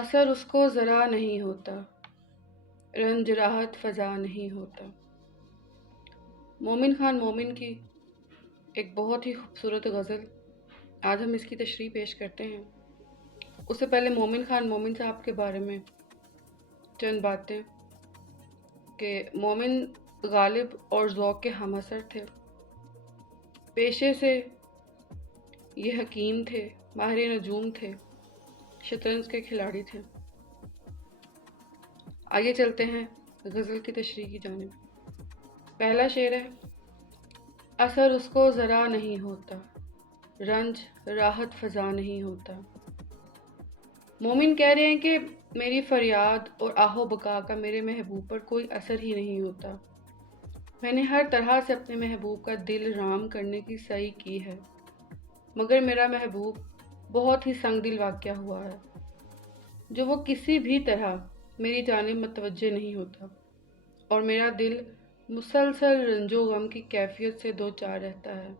اثر اس کو ذرا نہیں ہوتا، رنج راحت فضا نہیں ہوتا۔ مومن خان مومن کی ایک بہت ہی خوبصورت غزل آج ہم اس کی تشریح پیش کرتے ہیں۔ اس سے پہلے مومن خان مومن صاحب کے بارے میں چند باتیں کہ مومن غالب اور ذوق کے ہم اثر تھے، پیشے سے یہ حکیم تھے، ماہر نجوم تھے، شطرنج کے کھلاڑی تھے۔ آگے چلتے ہیں غزل کی تشریح کی جانب۔ پہلا شعر ہے، اثر اس کو ذرا نہیں ہوتا، رنج راحت فضا نہیں ہوتا۔ مومن کہہ رہے ہیں کہ میری فریاد اور آہ و بکا کا میرے محبوب پر کوئی اثر ہی نہیں ہوتا۔ میں نے ہر طرح سے اپنے محبوب کا دل رام کرنے کی سعی کی ہے، مگر میرا محبوب بہت ہی سنگ دل واقع ہوا ہے، جو وہ کسی بھی طرح میری جانب متوجہ نہیں ہوتا، اور میرا دل مسلسل رنج و غم کی کیفیت سے دوچار رہتا ہے۔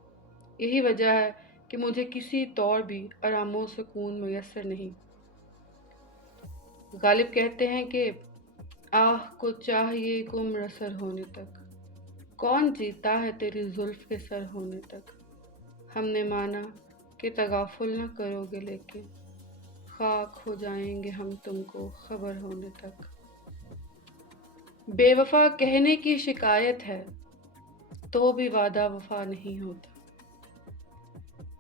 یہی وجہ ہے کہ مجھے کسی طور بھی آرام و سکون میسر نہیں۔ غالب کہتے ہیں کہ آہ کو چاہیے کم رسر ہونے تک، کون جیتا ہے تیری زلف کے سر ہونے تک۔ ہم نے مانا کہ تغافل نہ کرو گے، لیکن خاک ہو جائیں گے ہم تم کو خبر ہونے تک۔ بے وفا کہنے کی شکایت ہے، تو بھی وعدہ وفا نہیں ہوتا۔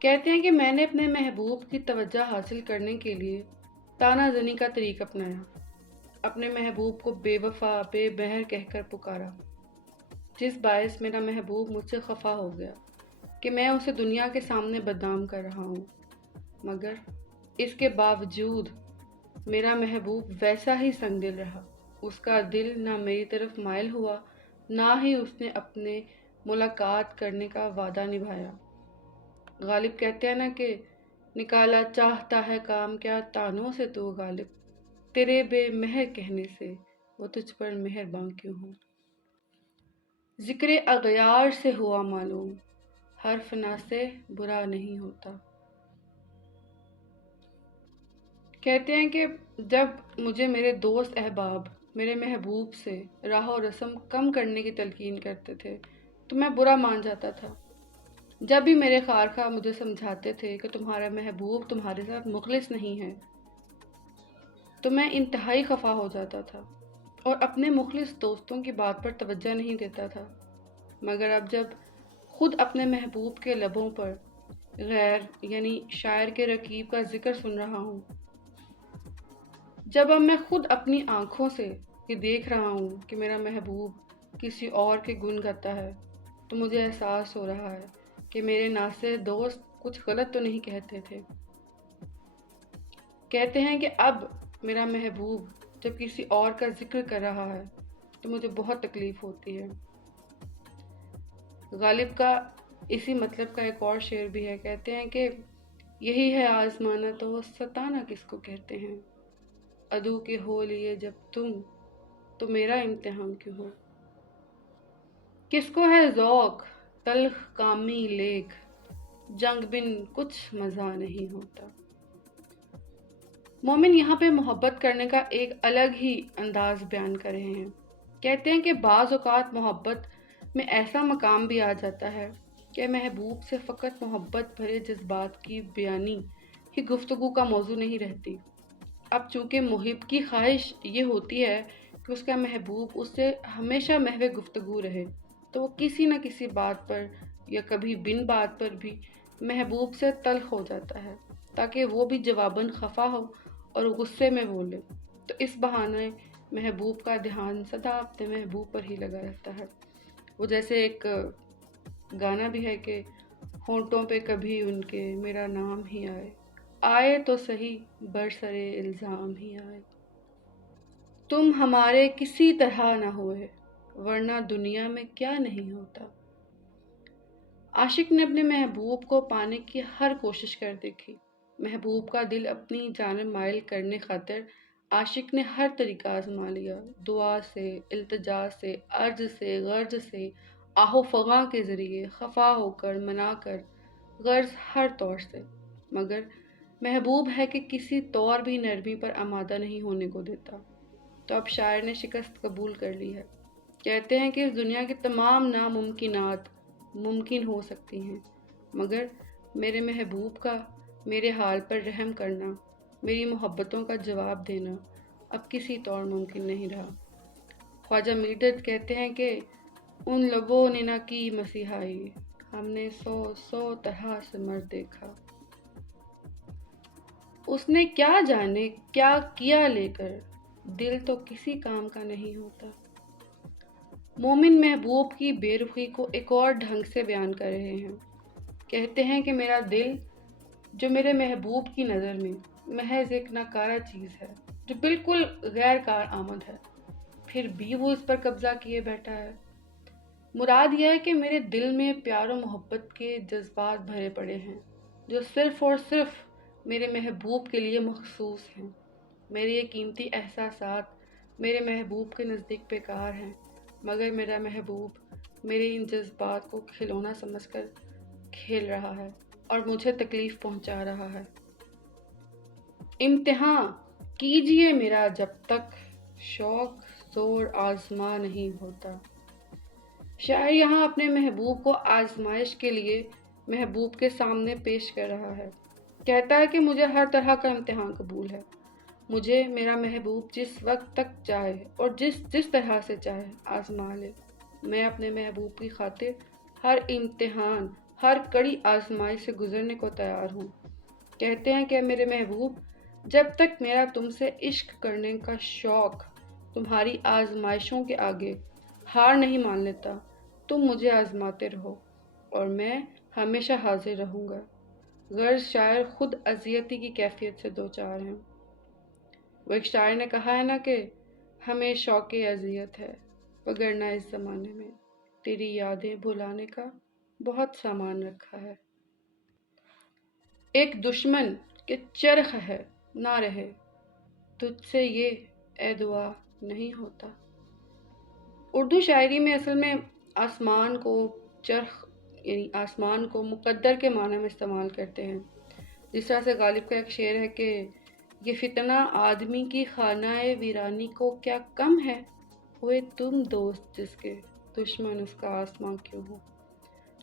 کہتے ہیں کہ میں نے اپنے محبوب کی توجہ حاصل کرنے کے لیے تانا زنی کا طریق اپنایا، اپنے محبوب کو بے وفا بے مہر کہہ کر پکارا، جس باعث میرا محبوب مجھ سے خفا ہو گیا کہ میں اسے دنیا کے سامنے بدنام کر رہا ہوں۔ مگر اس کے باوجود میرا محبوب ویسا ہی سنگ دل رہا، اس کا دل نہ میری طرف مائل ہوا، نہ ہی اس نے اپنے ملاقات کرنے کا وعدہ نبھایا۔ غالب کہتے ہیں نا کہ نکالا چاہتا ہے کام کیا تانوں سے تو غالب، تیرے بے مہر کہنے سے وہ تجھ پر مہرباں کیوں ہوں۔ ذکر اغیار سے ہوا معلوم، ہر فنا سے برا نہیں ہوتا۔ کہتے ہیں کہ جب مجھے میرے دوست احباب میرے محبوب سے راہ و رسم کم کرنے کی تلقین کرتے تھے تو میں برا مان جاتا تھا۔ جب بھی میرے خارخواہ مجھے سمجھاتے تھے کہ تمہارا محبوب تمہارے ساتھ مخلص نہیں ہے، تو میں انتہائی خفا ہو جاتا تھا اور اپنے مخلص دوستوں کی بات پر توجہ نہیں دیتا تھا۔ مگر اب جب خود اپنے محبوب کے لبوں پر غیر یعنی شاعر کے رکیب کا ذکر سن رہا ہوں، جب اب میں خود اپنی آنکھوں سے یہ دیکھ رہا ہوں کہ میرا محبوب کسی اور کے گن گاتا ہے، تو مجھے احساس ہو رہا ہے کہ میرے ناصح دوست کچھ غلط تو نہیں کہتے تھے۔ کہتے ہیں کہ اب میرا محبوب جب کسی اور کا ذکر کر رہا ہے تو مجھے بہت تکلیف ہوتی ہے۔ غالب کا اسی مطلب کا ایک اور شعر بھی ہے، کہتے ہیں کہ یہی ہے آزمانا تو ستانا کس کو کہتے ہیں، عدو کے ہو لیے جب تم تو میرا امتحان کیوں ہو۔ کس کو ہے ذوق تلخ کامی لیک، جنگ بن کچھ مزہ نہیں ہوتا۔ مومن یہاں پہ محبت کرنے کا ایک الگ ہی انداز بیان کر رہے ہیں۔ کہتے ہیں کہ بعض اوقات محبت میں ایسا مقام بھی آ جاتا ہے کہ محبوب سے فقط محبت بھرے جذبات کی بیانی ہی گفتگو کا موضوع نہیں رہتی۔ اب چونکہ محب کی خواہش یہ ہوتی ہے کہ اس کا محبوب اس سے ہمیشہ محو گفتگو رہے، تو وہ کسی نہ کسی بات پر یا کبھی بن بات پر بھی محبوب سے تلخ ہو جاتا ہے، تاکہ وہ بھی جواباً خفا ہو اور غصے میں بولے، تو اس بہانے محبوب کا دھیان سدا اپنے محبوب پر ہی لگا رہتا ہے۔ وہ جیسے ایک گانا بھی ہے کہ ہونٹوں پہ کبھی ان کے میرا نام ہی آئے، آئے تو صحیح برسرے الزام ہی آئے، تم ہمارے کسی طرح نہ ہوئے ورنہ دنیا میں کیا نہیں ہوتا۔ عاشق نے اپنے محبوب کو پانے کی ہر کوشش کر دیکھی، محبوب کا دل اپنی جانب مائل کرنے خاطر عاشق نے ہر طریقہ آزما لیا، دعا سے، التجا سے، عرض سے، غرض سے، آہ و فغاں کے ذریعے، خفا ہو کر، منا کر، غرض ہر طور سے، مگر محبوب ہے کہ کسی طور بھی نرمی پر آمادہ نہیں ہونے کو دیتا۔ تو اب شاعر نے شکست قبول کر لی ہے۔ کہتے ہیں کہ اس دنیا کی تمام ناممکنات ممکن ہو سکتی ہیں، مگر میرے محبوب کا میرے حال پر رحم کرنا، میری محبتوں کا جواب دینا اب کسی طور ممکن نہیں رہا۔ خواجہ میڈت کہتے ہیں کہ ان لبوں نے نہ کی مسیحائی، ہم نے سو طرح سے مرد دیکھا۔ اس نے کیا جانے کیا کیا لے کر، دل تو کسی کام کا نہیں ہوتا۔ مومن محبوب کی بے رخی کو ایک اور ڈھنگ سے بیان کر رہے ہیں۔ کہتے ہیں کہ میرا دل جو میرے محبوب کی نظر میں محض ایک ناکارہ چیز ہے، جو بالکل غیر کارآمد ہے، پھر بھی وہ اس پر قبضہ کیے بیٹھا ہے۔ مراد یہ ہے کہ میرے دل میں پیار و محبت کے جذبات بھرے پڑے ہیں، جو صرف اور صرف میرے محبوب کے لیے مخصوص ہیں۔ میرے یہ قیمتی احساسات میرے محبوب کے نزدیک بیکار ہیں، مگر میرا محبوب میرے ان جذبات کو کھلونا سمجھ کر کھیل رہا ہے اور مجھے تکلیف پہنچا رہا ہے۔ امتحان کیجئے میرا جب تک شوق زور آزما نہیں ہوتا۔ شاعر یہاں اپنے محبوب کو آزمائش کے لیے محبوب کے سامنے پیش کر رہا ہے۔ کہتا ہے کہ مجھے ہر طرح کا امتحان قبول ہے۔ مجھے میرا محبوب جس وقت تک چاہے اور جس طرح سے چاہے آزما لے۔ میں اپنے محبوب کی خاطر ہر امتحان، ہر کڑی آزمائش سے گزرنے کو تیار ہوں۔ کہتے ہیں کہ میرے محبوب، جب تک میرا تم سے عشق کرنے کا شوق تمہاری آزمائشوں کے آگے ہار نہیں مان لیتا، تم مجھے آزماتے رہو اور میں ہمیشہ حاضر رہوں گا۔ غرض شاعر خود اذیتی کی کیفیت سے دوچار ہیں۔ وہ ایک شاعر نے کہا ہے نا کہ ہمیں شوق اذیت ہے، وگرنہ اس زمانے میں تیری یادیں بھلانے کا بہت سامان رکھا ہے۔ ایک دشمن کہ چرخ ہے نہ رہے، تجھ سے یہ اے دعا نہیں ہوتا۔ اردو شاعری میں اصل میں آسمان کو چرخ یعنی آسمان کو مقدر کے معنی میں استعمال کرتے ہیں۔ جس طرح سے غالب کا ایک شعر ہے کہ یہ فتنہ آدمی کی خانہ ویرانی کو کیا کم ہے، ہوئے تم دوست جس کے دشمن اس کا آسمان کیوں ہو۔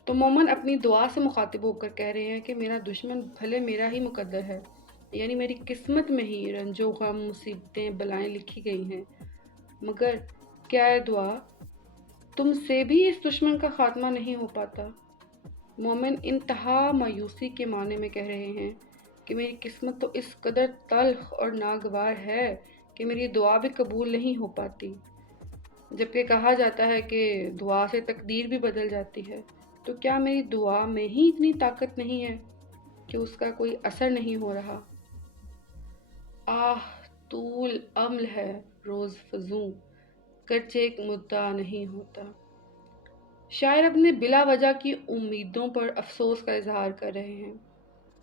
تو مومن اپنی دعا سے مخاطب ہو کر کہہ رہے ہیں کہ میرا دشمن بھلے میرا ہی مقدر ہے، یعنی میری قسمت میں ہی رنج و غم، مصیبتیں، بلائیں لکھی گئی ہیں، مگر کیا ہے دعا تم سے بھی اس دشمن کا خاتمہ نہیں ہو پاتا۔ مومن انتہا مایوسی کے معنی میں کہہ رہے ہیں کہ میری قسمت تو اس قدر تلخ اور ناگوار ہے کہ میری دعا بھی قبول نہیں ہو پاتی۔ جبکہ کہا جاتا ہے کہ دعا سے تقدیر بھی بدل جاتی ہے، تو کیا میری دعا میں ہی اتنی طاقت نہیں ہے کہ اس کا کوئی اثر نہیں ہو رہا؟ آہ طول امل ہے روز فزوں، گرچہ ایک مدعا نہیں ہوتا۔ شاعر اپنے بلا وجہ کی امیدوں پر افسوس کا اظہار کر رہے ہیں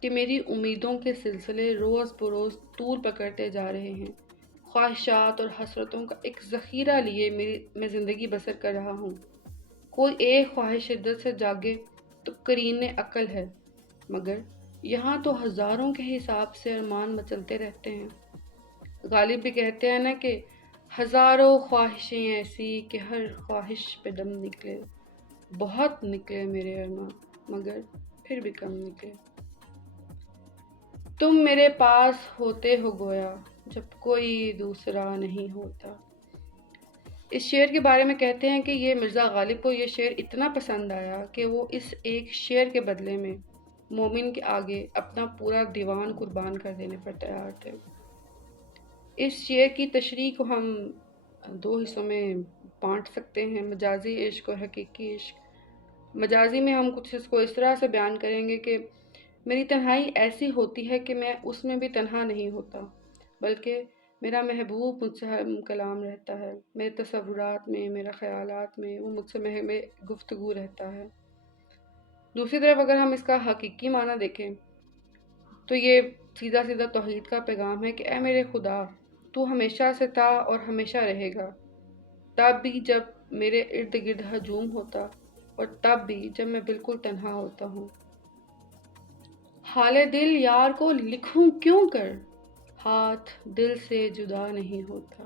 کہ میری امیدوں کے سلسلے روز بروز طول پکڑتے جا رہے ہیں۔ خواہشات اور حسرتوں کا ایک ذخیرہ لیے میں زندگی بسر کر رہا ہوں۔ کوئی ایک خواہش شدت سے جاگے تو قرین عقل ہے، مگر یہاں تو ہزاروں کے حساب سے ارمان مچلتے رہتے ہیں۔ غالب بھی کہتے ہیں نا کہ ہزاروں خواہشیں ایسی کہ ہر خواہش پہ دم نکلے، بہت نکلے میرے ارمان مگر پھر بھی کم نکلے۔ تم میرے پاس ہوتے ہو گویا جب کوئی دوسرا نہیں ہوتا۔ اس شعر کے بارے میں کہتے ہیں کہ یہ مرزا غالب کو یہ شعر اتنا پسند آیا کہ وہ اس ایک شعر کے بدلے میں مومن کے آگے اپنا پورا دیوان قربان کر دینے پر تیار تھے۔ اس شعر کی تشریح کو ہم دو حصوں میں بانٹ سکتے ہیں، مجازی عشق اور حقیقی عشق۔ مجازی میں ہم کچھ اس کو اس طرح سے بیان کریں گے کہ میری تنہائی ایسی ہوتی ہے کہ میں اس میں بھی تنہا نہیں ہوتا، بلکہ میرا محبوب مجھ سے ہم کلام رہتا ہے، میرے تصورات میں، میرے خیالات میں وہ مجھ سے گفتگو رہتا ہے۔ دوسری طرف اگر ہم اس کا حقیقی معنی دیکھیں تو یہ سیدھا سیدھا توحید کا پیغام ہے کہ اے میرے خدا، تو ہمیشہ سے تھا اور ہمیشہ رہے گا، تب بھی جب میرے ارد گرد ہجوم ہوتا اور تب بھی جب میں بالکل تنہا ہوتا ہوں۔ حال دل یار کو لکھوں کیوں کر، ہاتھ دل سے جدا نہیں ہوتا۔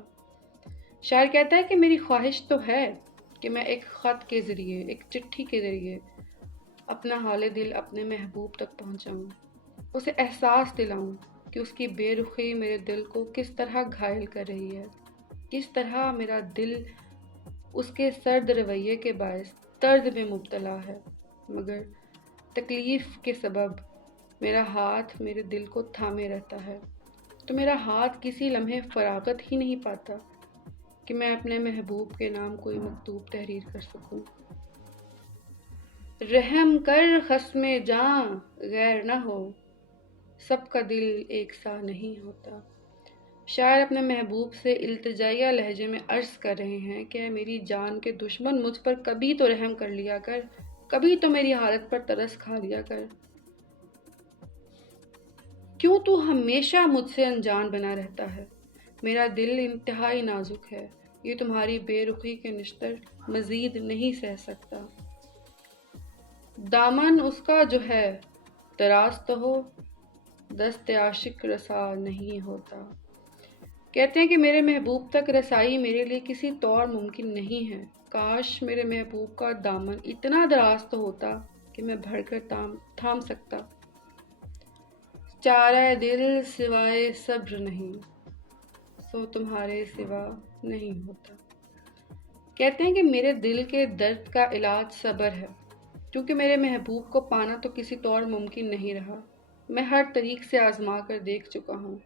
شاعر کہتا ہے کہ میری خواہش تو ہے کہ میں ایک خط کے ذریعے، ایک چٹھی کے ذریعے اپنا حال دل اپنے محبوب تک پہنچاؤں، اسے احساس دلاؤں کہ اس کی بے رخی میرے دل کو کس طرح گھائل کر رہی ہے، کس طرح میرا دل اس کے سرد رویے کے باعث درد میں مبتلا ہے، مگر تکلیف کے سبب میرا ہاتھ میرے دل کو تھامے رہتا ہے، تو میرا ہاتھ کسی لمحے فراغت ہی نہیں پاتا کہ میں اپنے محبوب کے نام کوئی مکتوب تحریر کر سکوں۔ رحم کر خصم جاں غیر نہ ہو، سب کا دل ایک سا نہیں ہوتا۔ شاعر اپنے محبوب سے التجائیہ لہجے میں عرض کر رہے ہیں کہ میری جان کے دشمن، مجھ پر کبھی تو رحم کر لیا کر، کبھی تو میری حالت پر ترس کھا لیا کر۔ کیوں تو ہمیشہ مجھ سے انجان بنا رہتا ہے؟ میرا دل انتہائی نازک ہے، یہ تمہاری بے رخی کے نشتر مزید نہیں سہ سکتا۔ دامن اس کا جو ہے دراز تو ہو، دست عاشق رسا نہیں ہوتا۔ کہتے ہیں کہ میرے محبوب تک رسائی میرے لیے کسی طور ممکن نہیں ہے۔ کاش میرے محبوب کا دامن اتنا دراز تو ہوتا کہ میں بھر کر تھام سکتا۔ چارہ دل سوائے صبر نہیں، سو تمہارے سوا نہیں ہوتا۔ کہتے ہیں کہ میرے دل کے درد کا علاج صبر ہے، کیونکہ میرے محبوب کو پانا تو کسی طور ممکن نہیں رہا۔ میں ہر طریق سے آزما کر دیکھ چکا ہوں،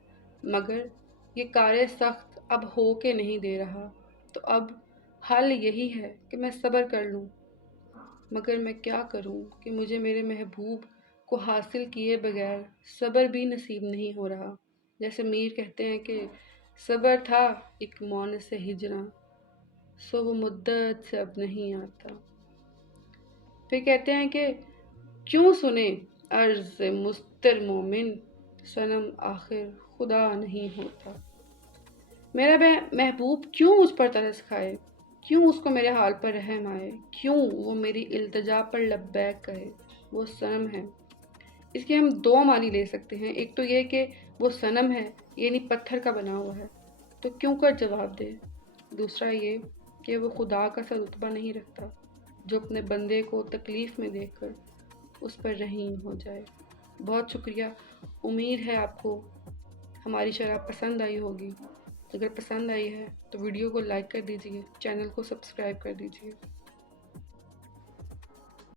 مگر یہ کار سخت اب ہو کے نہیں دے رہا، تو اب حل یہی ہے کہ میں صبر کر لوں، مگر میں کیا کروں کہ مجھے میرے محبوب کو حاصل کیے بغیر صبر بھی نصیب نہیں ہو رہا۔ جیسے میر کہتے ہیں کہ صبر تھا ایک مون سے ہجراں، سو وہ مدت سے اب نہیں آتا۔ پھر کہتے ہیں کہ کیوں سنے عرض مضطر مومن، صنم آخر خدا نہیں ہوتا۔ میرا محبوب کیوں مجھ پر ترس کھائے، کیوں اس کو میرے حال پر رحم آئے، کیوں وہ میری التجا پر لبیک کہے، وہ صنم ہے۔ اس کے ہم دو معنی لے سکتے ہیں، ایک تو یہ کہ وہ صنم ہے، یعنی پتھر کا بنا ہوا ہے، تو کیوں کر جواب دے۔ دوسرا یہ کہ وہ خدا کا سا رتبہ نہیں رکھتا جو اپنے بندے کو تکلیف میں دیکھ کر اس پر رحیم ہو جائے۔ بہت شکریہ، امید ہے آپ کو ہماری شرح پسند آئی ہوگی۔ اگر پسند آئی ہے تو ویڈیو کو لائک کر دیجیے، چینل کو سبسکرائب کر دیجیے۔